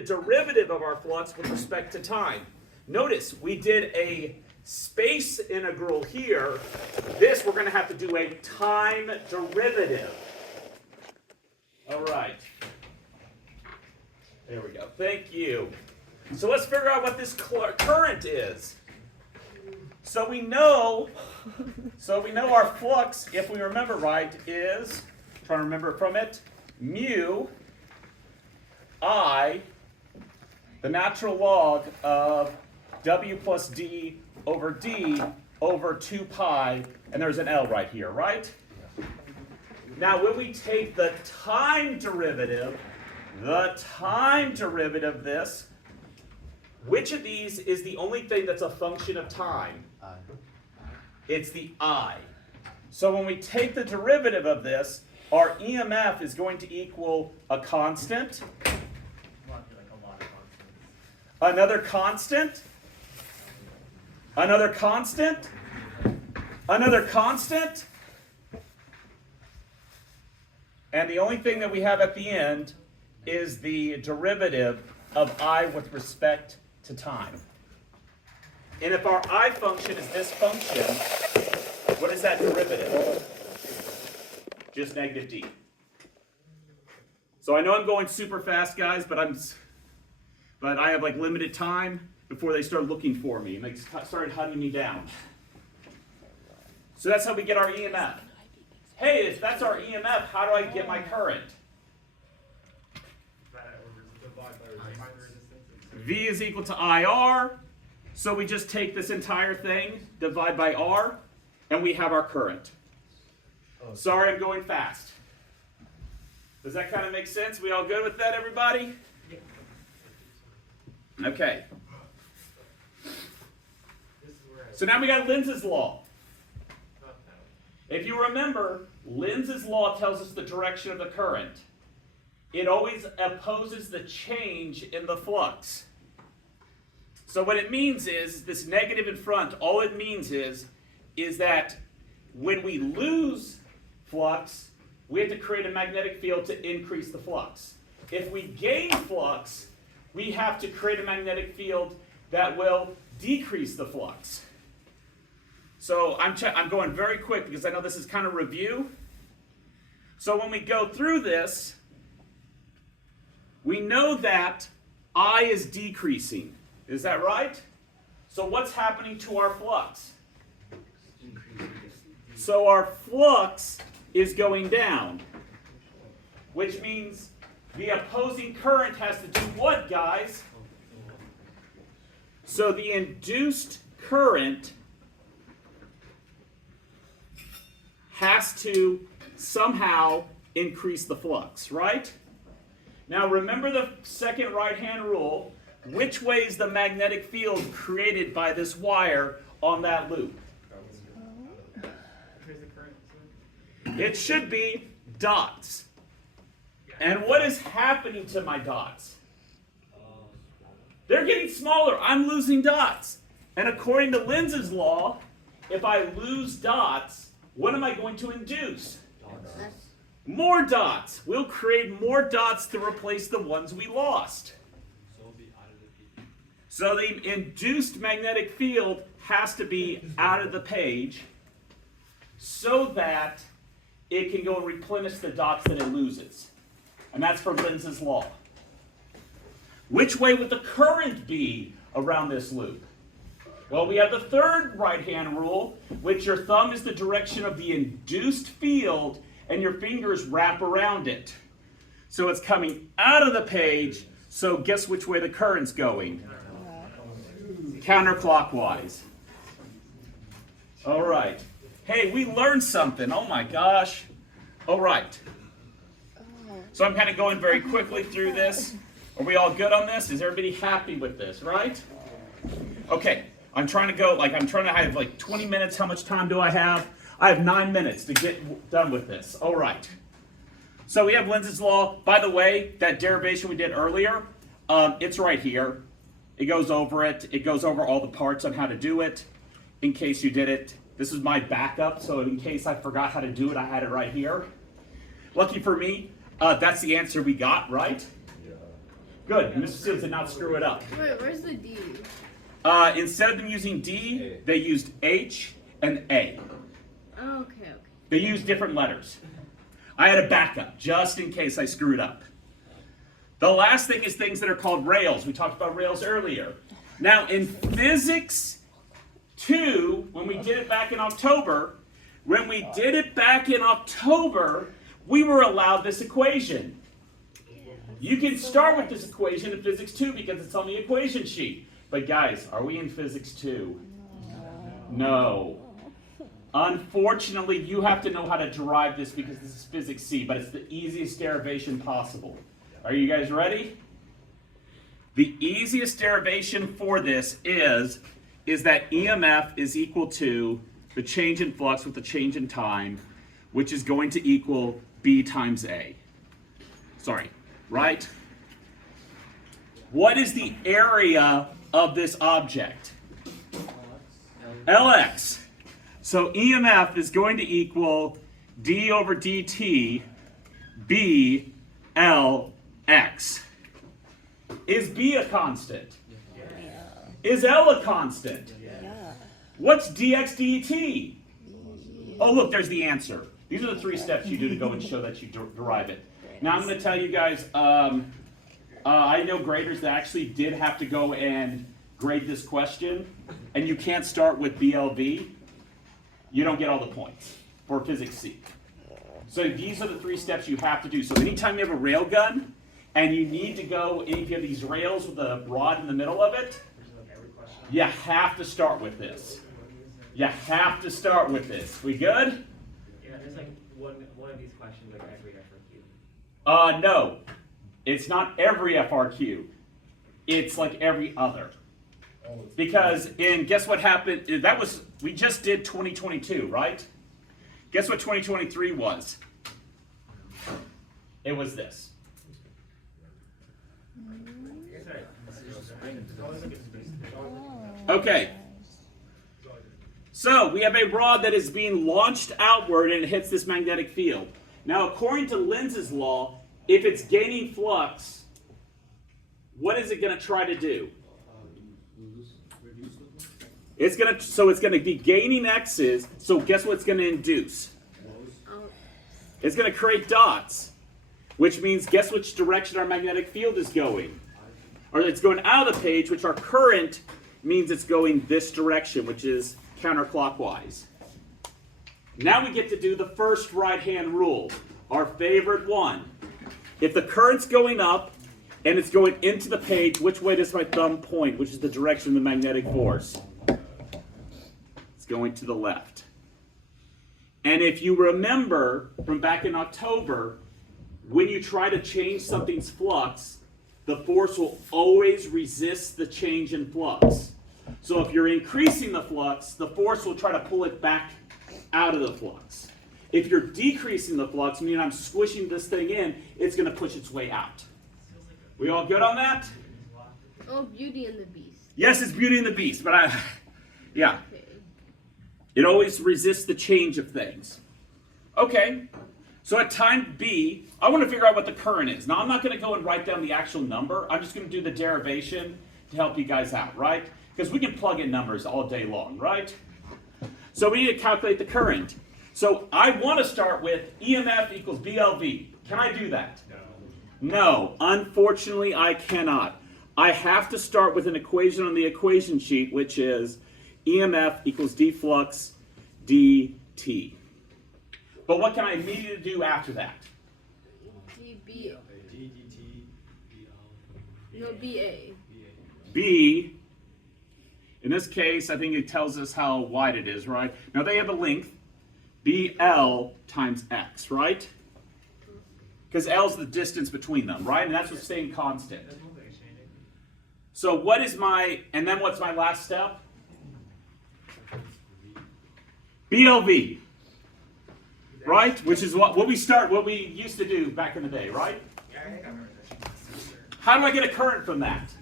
the derivative of our flux with respect to time. Notice we did a space integral here. This we're going to have to do a time derivative. All right. There we go. Thank you. So let's figure out what this current is. So we know our flux, if we remember right, is, trying to remember from it, mu I, the natural log of W plus D over D over 2 pi, and there's an L right here, right? Now when we take the time derivative of this, which of these is the only thing that's a function of time? It's the I. So when we take the derivative of this, our EMF is going to equal a constant, another constant, another constant, another constant, and the only thing that we have at the end is the derivative of I with respect to time. And if our I function is this function, what is that derivative? Just negative D. So I know I'm going super fast, guys, but I have like limited time before they start looking for me and they started hunting me down. So that's how we get our EMF. Hey, if that's our EMF, how do I get my current? V is equal to IR. So we just take this entire thing, divide by R, and we have our current. Sorry, I'm going fast. Does that kind of make sense? We all good with that, everybody? Okay. So now we got Lenz's law. If you remember, Lenz's law tells us the direction of the current. It always opposes the change in the flux. So what it means is, this negative in front, all it means is that when we lose flux, we have to create a magnetic field to increase the flux. If we gain flux, we have to create a magnetic field that will decrease the flux. So I'm going very quick because I know this is kind of review. So when we go through this, we know that I is decreasing. Is that right? So what's happening to our flux? So our flux is going down, which means the opposing current has to do what, guys? So the induced current has to somehow increase the flux, right? Now remember the second right-hand rule. Which way is the magnetic field created by this wire on that loop? It should be dots. And what is happening to my dots? They're getting smaller. I'm losing dots. And according to Lenz's law, if I lose dots, what am I going to induce? More dots. We'll create more dots to replace the ones we lost. So the induced magnetic field has to be out of the page so that it can go and replenish the dots that it loses. And that's from Lenz's law. Which way would the current be around this loop? Well, we have the third right-hand rule, which your thumb is the direction of the induced field, and your fingers wrap around it. So it's coming out of the page, so guess which way the current's going? Counterclockwise. All right. Hey, we learned something. Oh my gosh. All right. So I'm kind of going very quickly through this. Are we all good on this? Is everybody happy with this, right? Okay. I'm trying to have like 20 minutes. How much time do I have? I have 9 minutes to get done with this. All right. So we have Lenz's law. By the way, that derivation we did earlier, it's right here. It goes over it. It goes over all the parts on how to do it. In case you did it, this is my backup. So in case I forgot how to do it, I had it right here. Lucky for me, that's the answer we got, right? Yeah. Good. Mr. Seals did not screw it up. Wait, where's the D? Instead of them using D, they used H and A. Oh, okay. They used different letters. I had a backup just in case I screwed up. The last thing is things that are called rails. We talked about rails earlier. Now in Physics 2, when we did it back in October, we were allowed this equation. You can start with this equation in Physics 2 because it's on the equation sheet. But guys, are we in Physics 2? No. Unfortunately, you have to know how to derive this because this is Physics C, but it's the easiest derivation possible. Are you guys ready? The easiest derivation for this is that EMF is equal to the change in flux with the change in time, which is going to equal B times A. Sorry, right? What is the area of this object? Lx. So EMF is going to equal d over dt B Lx. Is B a constant? Yeah. Is L a constant? Yeah. What's dx dt? Oh, look, there's the answer. These are the 3 steps you do to go and show that you derive it. Now I'm going to tell you guys, I know graders that actually did have to go and grade this question, and you can't start with BLV. You don't get all the points for Physics C. So these are the 3 steps you have to do. So anytime you have a rail gun, and you need to go, if you have these rails with a rod in the middle of it, you have to start with this. You have to start with this. We good? Yeah, there's like one of these questions like every FRQ. No. It's not every FRQ. It's like every other. Because guess what happened? We just did 2022, right? Guess what 2023 was? It was this. Okay. So we have a rod that is being launched outward and it hits this magnetic field. Now, according to Lenz's law, if it's gaining flux, what is it going to try to do? It's going to be gaining X's, so guess what it's going to induce? It's going to create dots, which means guess which direction our magnetic field is going? Or it's going out of the page, which our current means it's going this direction, which is counterclockwise. Now we get to do the first right-hand rule, our favorite one. If the current's going up and it's going into the page, which way does my thumb point, which is the direction of the magnetic force? It's going to the left. And if you remember from back in October, when you try to change something's flux, the force will always resist the change in flux. So if you're increasing the flux, the force will try to pull it back out of the flux. If you're decreasing the flux, meaning I'm squishing this thing in, it's going to push its way out. We all good on that? Oh, Beauty and the Beast. Yes, it's Beauty and the Beast, but yeah. Okay. It always resists the change of things. Okay, so at time B, I want to figure out what the current is. Now, I'm not going to go and write down the actual number. I'm just going to do the derivation to help you guys out, right? Because we can plug in numbers all day long, right? So we need to calculate the current. So I want to start with EMF equals BLV. Can I do that? No, unfortunately I cannot. I have to start with an equation on the equation sheet, which is EMF equals d flux dt. But what can I immediately do after that? DB. No, BA. B, in this case, I think it tells us how wide it is, right? Now they have a length, BL times X, right? Because L is the distance between them, right? And that's what's staying constant. So what is and then what's my last step? BLV, right? Which is what we used to do back in the day, right? How do I get a current from that?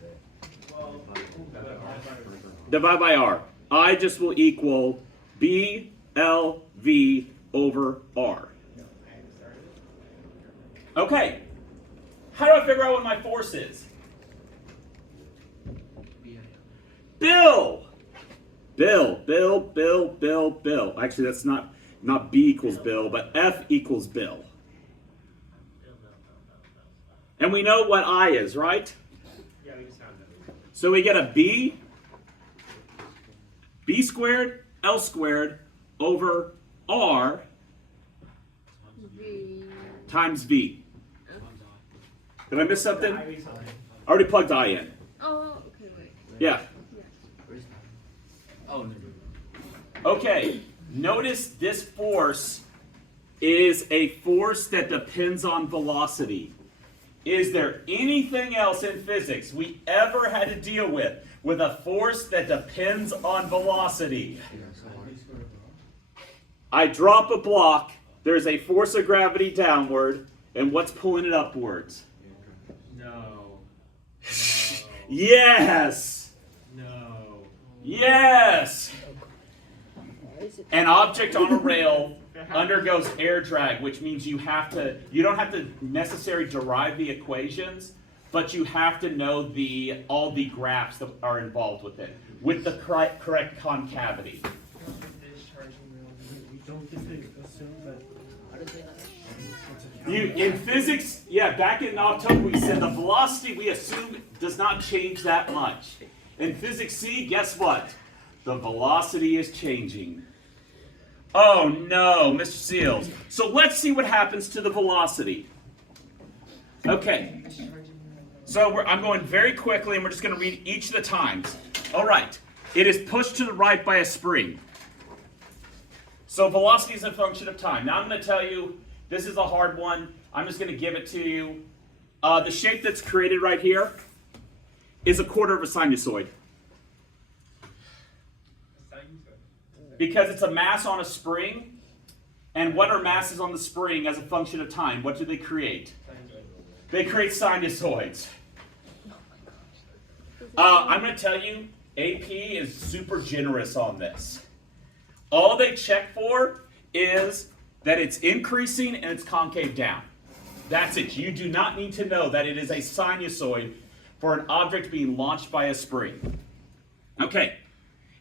Divide by R. I just will equal BLV over R. Okay. How do I figure out what my force is? Bill. Actually, that's not B equals Bill, but F equals Bill. And we know what I is, right? Yeah, we just found it. So we get a B squared, L squared over R V. times V. Did I miss something? I read something. I already plugged I in. Oh, okay, wait. Yeah. Oh, no. Okay. Notice this force is a force that depends on velocity. Is there anything else in physics we ever had to deal with a force that depends on velocity? I drop a block, there's a force of gravity downward, and what's pulling it upwards? No. Yes! No. Yes! An object on a rail undergoes air drag, which means you don't have to necessarily derive the equations, but you have to know all the graphs that are involved with it, with the correct concavity. In physics, back in October we said the velocity we assume does not change that much. In physics C, guess what? The velocity is changing. Oh no, Mr. Seals. So let's see what happens to the velocity. Okay. So I'm going very quickly and we're just going to read each of the times. All right. It is pushed to the right by a spring. So velocity is a function of time. Now I'm going to tell you, this is a hard one. I'm just going to give it to you. The shape that's created right here is a quarter of a sinusoid. Because it's a mass on a spring, and what are masses on the spring as a function of time? What do they create? They create sinusoids. I'm going to tell you, AP is super generous on this. All they check for is that it's increasing and it's concave down. That's it. You do not need to know that it is a sinusoid for an object being launched by a spring. Okay.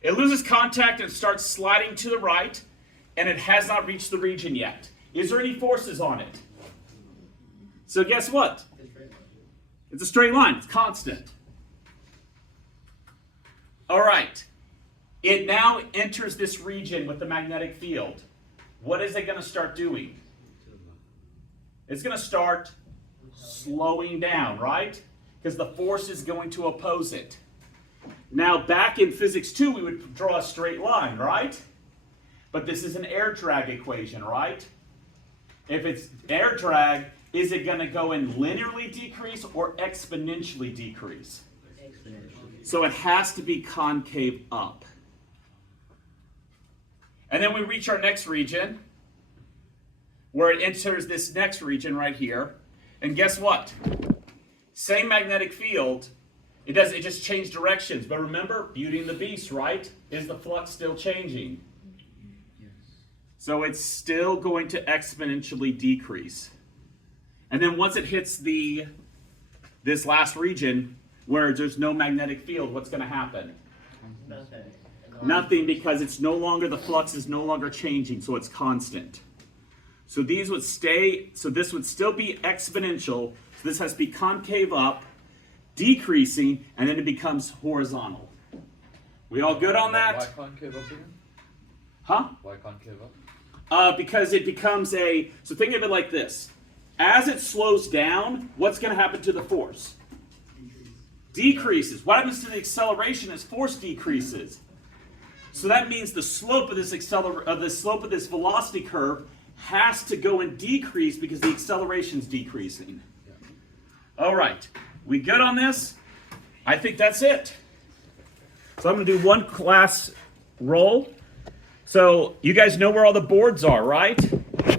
It loses contact and starts sliding to the right, and it has not reached the region yet. Is there any forces on it? So guess what? It's a straight line. It's constant. All right. It now enters this region with the magnetic field. What is it going to start doing? It's going to start slowing down, right? Because the force is going to oppose it. Now, back in physics 2, we would draw a straight line, right? But this is an air drag equation, right? If it's air drag, is it going to go in linearly decrease or exponentially decrease? So it has to be concave up. And then we reach our next region, where it enters this next region right here. And guess what? Same magnetic field. It just changed directions. But remember, Beauty and the Beast, right? Is the flux still changing? Yes. So it's still going to exponentially decrease. And then once it hits this last region where there's no magnetic field, what's going to happen? Nothing, because it's no longer, the flux is no longer changing, so it's constant. So these would stay, so this would still be exponential. So this has to be concave up, decreasing, and then it becomes horizontal. We all good on that? Why concave up again? Huh? Why concave up? Because it becomes so think of it like this. As it slows down, what's going to happen to the force? Decreases. What happens to the acceleration as force decreases? So that means the slope of this velocity curve has to go and decrease because the acceleration is decreasing. All right. We good on this? I think that's it. So I'm going to do one class roll. So you guys know where all the boards are, right?